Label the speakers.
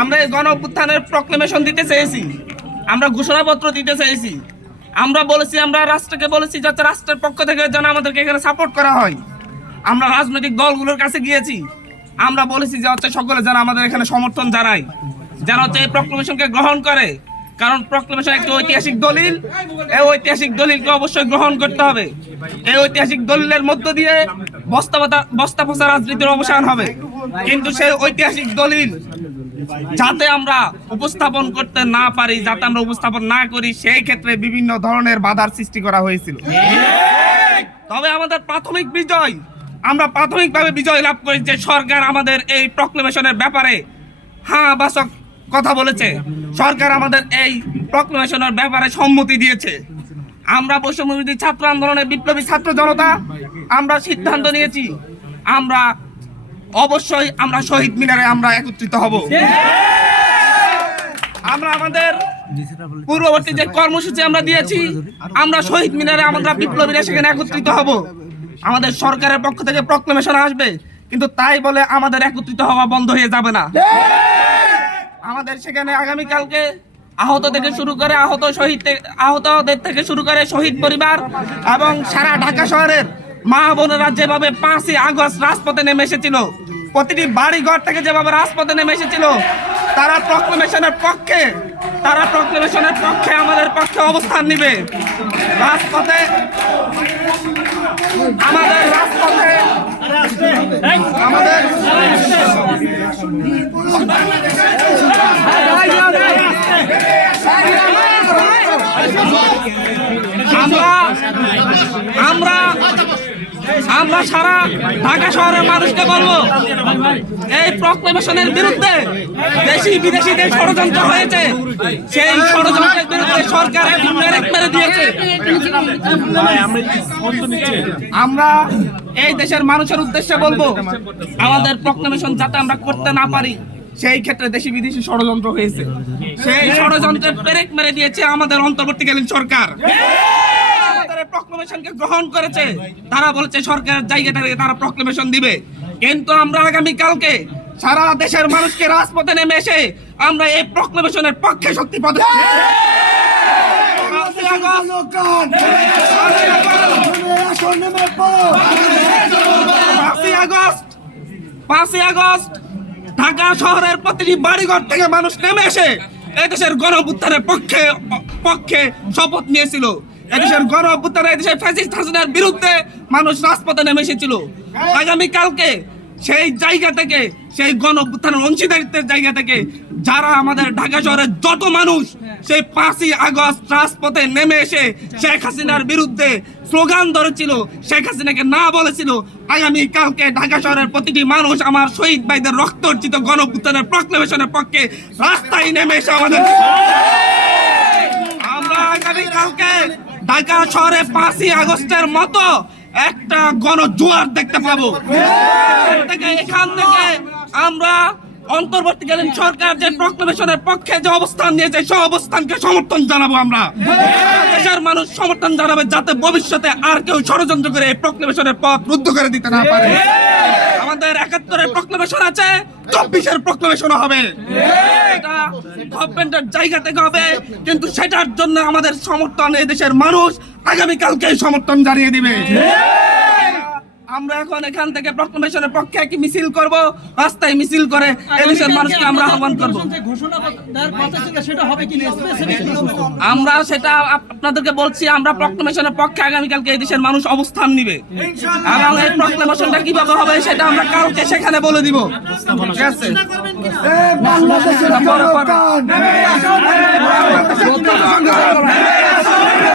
Speaker 1: আমরা এই গণ অভ্যুত্থানের প্রক্লেমেশন দিতে চেয়েছি। আমরা ঘোষণাপত্র দিতে চেয়েছি। আমরা বলেছি, আমরা রাষ্ট্রকে বলেছি যাতে রাষ্ট্রের পক্ষ থেকে যেন আমাদেরকে এখানে সাপোর্ট করা হয়। আমরা রাজনৈতিক দলগুলোর কাছে গিয়েছি। আমরা বলেছি যে হচ্ছে সকলে যেন আমাদের এখানে সমর্থন জানায়, যেন হচ্ছে এই প্রক্লেমেশনকে গ্রহণ করে। কারণ প্রক্লেমেশন একটি ঐতিহাসিক দলিল। এই ঐতিহাসিক দলিলকে অবশ্যই গ্রহণ করতে হবে। এই ঐতিহাসিক দলিলের মধ্য দিয়ে বস্তা বস্তা ফসা রাজনীতির অবসান হবে। কিন্তু সেই ঐতিহাসিক দলিল যাতে আমরা উপস্থাপন করতে না পারি, যাতে আমরা উপস্থাপন না করি, সেই ক্ষেত্রে বিভিন্ন ধরনের বাধার সৃষ্টি করা হয়েছিল। তবে আমাদের প্রাথমিক বিজয়, আমরা প্রাথমিকভাবে বিজয় লাভ করি যে সরকার আমাদের এই প্রক্লেমেশনের ব্যাপারে হ্যাঁ বাসক কথা বলেছে। সরকার আমাদের এই প্রক্লেমেশনের ব্যাপারে সম্মতি দিয়েছে। আমরা বৈষম্যবিরোধী ছাত্র আন্দোলনের বিপ্লবী ছাত্র জনতা, আমরা সিদ্ধান্ত নিয়েছি, আমরা অবশ্যই আমরা শহীদ মিনারে আমরা একত্রিত হব। আমরা আমাদের পূর্ববর্তী যে কর্মসূচি আমরা দিয়েছি, আমরা শহীদ মিনারে আমরা বিপ্লবীরা সেখানে একত্রিত হব। আমাদের সরকারের পক্ষ থেকে প্রক্লেমেশন আসবে, কিন্তু তাই বলে আমাদের একত্রিত হওয়া বন্ধ হয়ে যাবে না। আমাদের সেখানে আগামীকালকে আহত থেকে শুরু করে আহত শহীদ আহতদের থেকে শুরু করে শহীদ পরিবার এবং সারা ঢাকা শহরের মা বোনেরা যেভাবে পাঁচই আগস্ট রাজপথে নেমে এসেছিল, প্রতিটি বাড়িঘর থেকে যেভাবে রাজপথে নেমে এসেছিল, তারা প্রক্লেমেশনের পক্ষে, তারা প্রক্লেমেশনের পক্ষে আমাদের পক্ষে অবস্থান নিবে। রাজপথে, আমাদের রাজপথে, আমাদের আমরা সারা ঢাকা শহরের মানুষকে বলব, এই প্রক্লেমেশনের বিরুদ্ধে দেশি বিদেশি যে ষড়যন্ত্র হয়েছে। সেই ষড়যন্ত্রের বিরুদ্ধে সরকার মেরে দিয়েছে। আমরা এই দেশের মানুষের উদ্দেশ্যে বলব, আমাদের প্রক্লেমেশন যাতে আমরা করতে না পারি, সেই ক্ষেত্রে দেশি বিদেশি ষড়যন্ত্র হয়েছে। সেই ষড়যন্ত্রের পেরেক মেরে দিয়েছে আমাদের অন্তর্বর্তীকালীন সরকার। প্রক্লেমেশনকে গ্রহণ করেছে, তারা বলেছে সরকারের জায়গা থেকে তারা প্রক্লেমেশন দিবে। কিন্তু আমরা আগামী কালকে সারা দেশের মানুষকে রাজপথে নেমে এসে আমরা এই প্রক্লেমেশনের পক্ষে শক্তি পাঁচই আগস্ট। ঢাকা শহরের প্রতিটি বাড়িঘর থেকে মানুষ নেমে এসে এদেশের গণ অভ্যুত্থানের পক্ষে পক্ষে শপথ নিয়েছিল। এদেশের গণ অভ্যুত্থানে এদেশের ফ্যাসিস্ট হাসিনার বিরুদ্ধে মানুষ রাজপথে নেমে এসেছিল। আগামী কালকে সেই জায়গা থেকে, সেই গণ অভ্যুত্থানের অংশীদারিত্বের জায়গা থেকে যারা আমাদের ঢাকা শহরের যত মানুষ, সেই পাঁচই আগস্ট রাজপথে নেমে এসে শেখ হাসিনার বিরুদ্ধে স্লোগান ধরেছিল। শেখ হাসিনাকে না বলেছিল, আগামী কালকে ঢাকা শহরের প্রতিটি মানুষ আমার শহীদ ভাইদের রক্ত অর্জিত গণ অভ্যুত্থানের প্রক্লেমেশনের পক্ষে রাস্তায় নেমে এসে আমাদের আমরা আগামী কালকে ঢাকা শহরে পাঁচই আগস্টের মতো একটা গণজোয়ার দেখতে পাবো। এখান থেকে এখান থেকে আমরা অন্তর্বর্তীকালীন সরকার যে প্রক্লেমেশনের পক্ষে যে অবস্থান নিয়েছে সেই অবস্থানকে সমর্থন জানাব আমরা। দেশের মানুষ সমর্থন জানাবে যাতে ভবিষ্যতে আর কেউ ষড়যন্ত্র করে এই প্রক্লেমেশনের পথ রুদ্ধ করে দিতে না পারে। আমাদের একাত্তরের প্রক্লেমেশন আছে, চব্বিশের প্রক্লেমেশন হবে। এটা গভর্নমেন্টের জায়গা থেকে হবে, কিন্তু সেটার জন্য আমাদের সমর্থন এই দেশের মানুষ আগামীকালকে সমর্থন জানিয়ে দিবে। আমরা এখন এখান থেকে প্রক্লেমেশনের পক্ষে কি মিছিল করব? রাস্তায় মিছিল করে এই দেশের মানুষকে আমরা আহ্বান করব। আমরা সেটা আপনাদেরকে বলছি আমরা প্রক্লেমেশনের পক্ষে আগামীকালকে এই দেশের মানুষ অবস্থান নিবে। এবং এই প্রক্লেমেশনটা কীভাবে হবে সেটা আমরা কালকে সেখানে বলে দিব। ঠিক আছে।